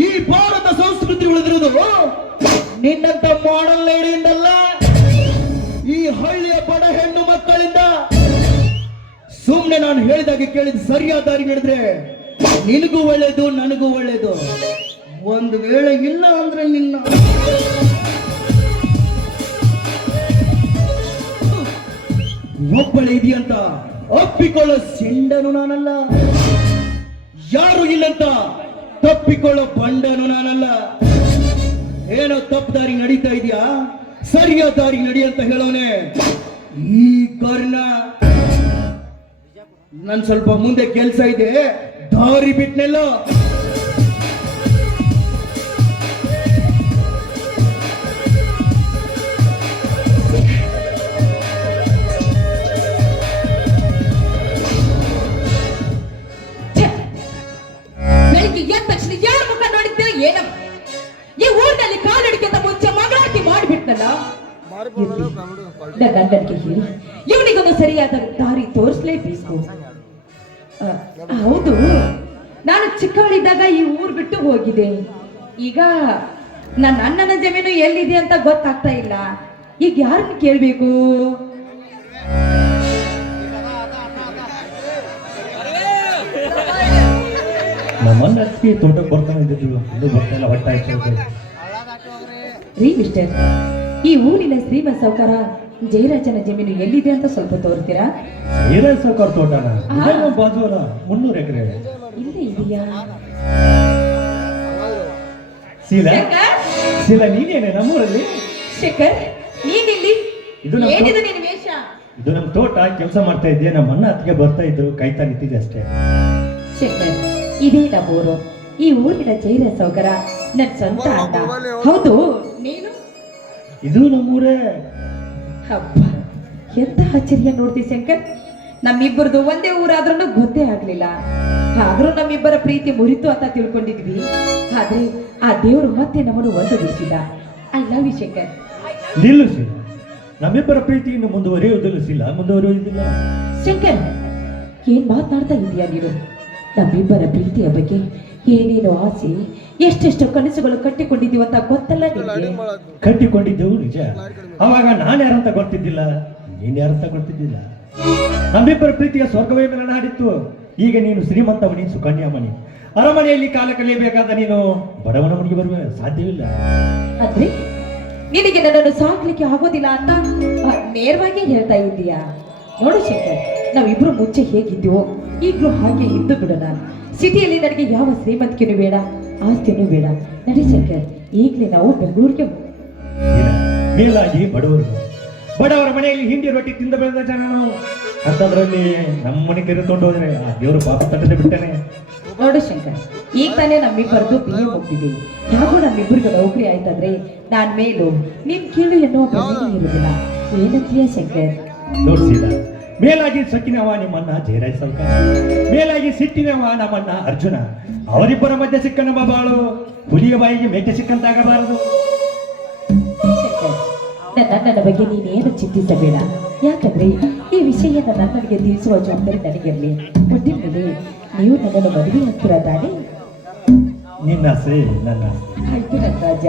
ಈ ಭಾರತ ಸಂಸ್ಕೃತಿ ಉಳಿದಿರುವುದು ನಿನ್ನಂತ ಮಾಡಲ್ ಲೇಡಿಯಿಂದಲ್ಲ, ಈ ಹಳ್ಳಿಯ ಬಡ ಹೆಣ್ಣು ಮಕ್ಕಳಿಂದ. ಸುಮ್ನೆ ನಾನು ಹೇಳಿದಾಗೆ ಕೇಳಿದ ಸರಿಯಾದ ದಾರಿ ನಡೆದ್ರೆ ನಿನಗೂ ಒಳ್ಳೇದು, ನನಗೂ ಒಳ್ಳೇದು. ಒಂದು ವೇಳೆ ಇಲ್ಲ ಅಂದ್ರೆ ನಿನ್ನ ಒಬ್ಬಳೆ ಇದೆಯಂತ ಒಪ್ಪಿಕೊಳ್ಳೋ ಸಿಂಡನು ನಾನಲ್ಲ, ಯಾರು ಇಲ್ಲಂತ ತಪ್ಪಿಕೊಳ್ಳೋ ಬಂಡನು ನಾನಲ್ಲ. ಏನೋ ತಪ್ಪು ದಾರಿ ನಡೀತಾ ಇದೆಯಾ, ಸರಿಯಾದ ದಾರಿ ನಡಿ ಅಂತ ಹೇಳೋನೆ ಈ ಕರ್ಣ. ನನ್ ಸ್ವಲ್ಪ ಮುಂದೆ ಕೆಲ್ಸ ಇದೆ, ದಾರಿ ಬಿಟ್ನೆಲ್ಲ. ಬೆಳಿಗ್ಗೆ ಎದ್ದ ತಕ್ಷಣ ಯಾರ ಮುಖ ನೋಡಿದ್ದೀರ ಏನ? ಈ ಊರಿನಲ್ಲಿ ಕಾಲಡಿಕೆಂತ ಮುಂಚೆ ಮಗಳಾಗಿ ಮಾಡಿಬಿಟ್ನಲ್ಲ. ಗಂಡನಿಗೆ ಹೇಳಿ ಇವನಿಗೊಂದು ಸರಿಯಾದ ದಾರಿ ತೋರಿಸಲೇಬೇಕು. ಹೌದು, ನಾನು ಚಿಕ್ಕವಳಿದ್ದಾಗ ಈ ಊರು ಬಿಟ್ಟು ಹೋಗಿದೆ. ಈಗ ನನ್ನ ಅಣ್ಣನ ಜಮೀನು ಎಲ್ಲಿದೆ ಅಂತ ಗೊತ್ತಾಗ್ತಾ ಇಲ್ಲ. ಈಗ ಯಾರನ್ನ ಕೇಳ್ಬೇಕು? ನಮ್ಮನ್ನ ಅತ್ತಿಗೆ ತೋಟಕ್ಕೆ ಬರ್ತಾನೆ ಇದ್ದಿದ್ದಿಲ್ಲ, ಇದು ಬರ್ತಾಯಿಲ್ಲ, ಹೊಟ್ಟಾಯ್ತು ರೀ ಮಿಸ್ಟರ್. ಈ ಊರಿನ ಶ್ರೀಮಂತ ಸಾಹುಕಾರ ಜಯರಾಜನ ಜಮೀನು ಎಲ್ಲಿದೆ ಅಂತ ಸ್ವಲ್ಪ ತೋರ್ತೀರಾ? ಜಯರಾಜ ಸಾಹುಕಾರ ತೋಟನ ಬಾಜುವಲ್ಲ, 300 ಎಕರೆ ಇಲ್ಲೇ ಇದೆಯಾ? ಶೀಲಾ ನೀನೇನೆ ನಮ್ಮೂರಲ್ಲಿ? ಶೇಖರ್, ನೀನಿಲ್ಲಿ? ಇದು ನಮ್ಮ ತೋಟ. ಕೆಲಸ ಮಾಡ್ತಾ ಇದ್ದೆ, ನಮ್ಮ ಅಣ್ಣ ಅತ್ತಿಗೆ ಬರ್ತಾ ಇದ್ರು, ಕಾಯ್ತಾ ನಿಂತಿದ್ದೆ ಅಷ್ಟೇ. ಶೇಖರ್, ಇದೇ ನಮ್ಮೂರು. ಈ ಊರಿನ ಜಯರಾಜ ಸಾಹುಕಾರ ನನ್ನ ಸ್ವಂತ ಅಣ್ಣ. ಹೌದು, ನೀನು? ಇದು ನಮ್ಮೂರೇ. ಹಬ್ಬ, ಎಂತ ಆಶ್ಚರ್ಯ ನೋಡ್ತಿ ಶಂಕರ್. ನಮ್ಮಿಬ್ಬರದು ಒಂದೇ ಊರಾದ್ರೂ ಗೊತ್ತೇ ಆಗ್ಲಿಲ್ಲ. ಆದ್ರೂ ನಮ್ಮಿಬ್ಬರ ಪ್ರೀತಿ ಮುರಿತು ಅಂತ ತಿಳ್ಕೊಂಡಿದ್ವಿ. ಆದ್ರೆ ಆ ದೇವರು ಮತ್ತೆ ನಮ್ಮನ್ನು ಒಂದುಗೂಡಿಸಿದ. I love you Shankar. ನಿಲ್ಲು ಶೀಲಾ, ನಮ್ಮಿಬ್ಬರ ಪ್ರೀತಿ ಇನ್ನು ಮುಂದುವರಿಯುವುದಿಲ್ಲ ಶೀಲಾ, ಮುಂದುವರಿಯುವುದಿಲ್ಲ. ಶಂಕರ್, ಏನ್ ಮಾತನಾಡ್ತಾ ಇದೀಯಾ ನೀನು? ನಮ್ಮಿಬ್ಬರ ಪ್ರೀತಿಯ ಬಗ್ಗೆ ಏನೇನೋ ಆಸೆ, ಎಷ್ಟೆಷ್ಟು ಕನಸುಗಳು ಕಟ್ಟಿಕೊಂಡಿದ್ದೀವಿ ಅಂತ ಗೊತ್ತಲ್ಲ ನಿಮಗೆ? ಕಟ್ಟಿಕೊಂಡಿದ್ದೆವು ನಿಜ. ಅವಾಗ ನಾನು ಯಾರಂತ ಗೊತ್ತಿದ್ದಿಲ್ಲ, ನೀನ್ ಯಾರಂತ ಗೊತ್ತಿದ್ದಿಲ್ಲ. ನಮ್ಮಿಬ್ಬರ ಪ್ರೀತಿಯ ಸ್ವರ್ಗವೇ ಮೆಲನಾಡಿತ್ತು. ಈಗ ನೀನು ಶ್ರೀಮಂತ ಮಣಿ, ಸುಕನ್ಯಾ ಮಣಿ. ಅರಮನೆಯಲ್ಲಿ ಕಾಲ ಕಳೆಯಬೇಕಾದ ನೀನು ಬಡವನ ಮನೆಗೆ ಬರುವ ಸಾಧ್ಯವಿಲ್ಲ. ಅಂದ್ರೆ ನಿನಗೆ ನನ್ನನ್ನು ಸಾಕ್ಲಿಕ್ಕೆ ಆಗೋದಿಲ್ಲ ಅಂತ ನೇರವಾಗಿ ಹೇಳ್ತಾ ಇದ್ದೀಯಾ? ನೋಡು ಶಂಕರ್, ನಾವಿಬ್ರು ಮುಂಚೆ ಹೇಗಿದ್ದೀವೋ ಈಗಲೂ ಹಾಗೆ ಇದ್ದು ಬಿಡೋಣ. ಸಿಟಿಯಲ್ಲಿ ನನಗೆ ಯಾವ ಶ್ರೀಮಂತಿಕೆನೂ ಬೇಡ, ಆಸ್ತಿನೂ ಬೇಡ. ನಡಿ ಶಂಕರ್, ಈಗಲೇ ನಾವು ಬೆಂಗಳೂರಿಗೆ. ಮೇಲಾಗಿ ಬಡವರ ಮನೆಯಲ್ಲಿ ಹಿಂಡಿ ರೊಟ್ಟಿ ತಿಂದ ಬೆಳೆದ ಜನ ನಾವು. ಅಂತದ್ರಲ್ಲಿ ನಮ್ಮ ಮನೆ ಕರೆದುಕೊಂಡು ಹೋದ್ರೆ ಆ ದೇವರು ಪಾಪ ತಟ್ಟದೆ ಬಿಟ್ಟನೆ. ನೋಡು ಶಂಕರ್, ಈಗ ತಾನೇ ನಮ್ಮಿಬ್ಬರದು BA ಮುಗ್ದಿದೆ. ಯಾಕೋ ನಮ್ಮಿಬ್ಬರಿಗೆ ನೌಕರಿ ಆಯ್ತಂದ್ರೆ ನಾನ್ ಮೇಲು ನೀನ್ ಕೀಳು ಎನ್ನುವ ಪ್ರಶ್ನೆ ಇರುವುದಿಲ್ಲ. ಏನಂತೀಯ ಶಂಕರ್? ನೋಡ್ಸಿಲ್ಲ, ಮೇಲಾಗಿ ಸೊಕ್ಕಿನವ ನಿಮ್ಮನ್ನ ಜಯರಾಜ ಸಾಹುಕಾರ, ಮೇಲಾಗಿ ಸಿಟ್ಟಿನವ ನಮ್ಮನ್ನ ಅರ್ಜುನ. ಅವರಿಬ್ಬರ ಮಧ್ಯೆ ಸಿಕ್ಕ ನಮ್ಮ ಬಾಳು ಹುಲಿಯ ಬಾಯಿಗೆ ಮೇಕೆ ಸಿಕ್ಕಂತಾಗಬಾರದು. ನನ್ನ ಬಗ್ಗೆ ನೀನೇನು ಚಿಂತಿಸಬೇಡ. ಯಾಕಂದ್ರೆ ಈ ವಿಷಯ ನನ್ನನಿಗೆ ತಿಳಿಸುವ ಜವಾಬ್ದಾರಿ ನನಗಿರಲಿ. ಒಟ್ಟಿನ ಮೇಲೆ ನೀವು ನನ್ನನ್ನು ಮದುವೆ ಆಗ್ತೀರಾ ತಾನೆ? ನಿನ್ನ ಆಸೆ ನನ್ನ ಆಸೆ. ಆಯ್ತು ನನ್ನ ರಾಜ.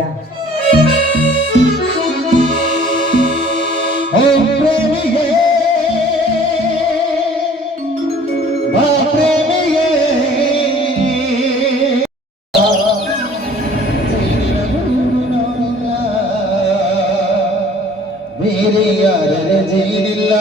ಬೇರೆ ಯಾರ ಜೀರಿಲ್ಲ.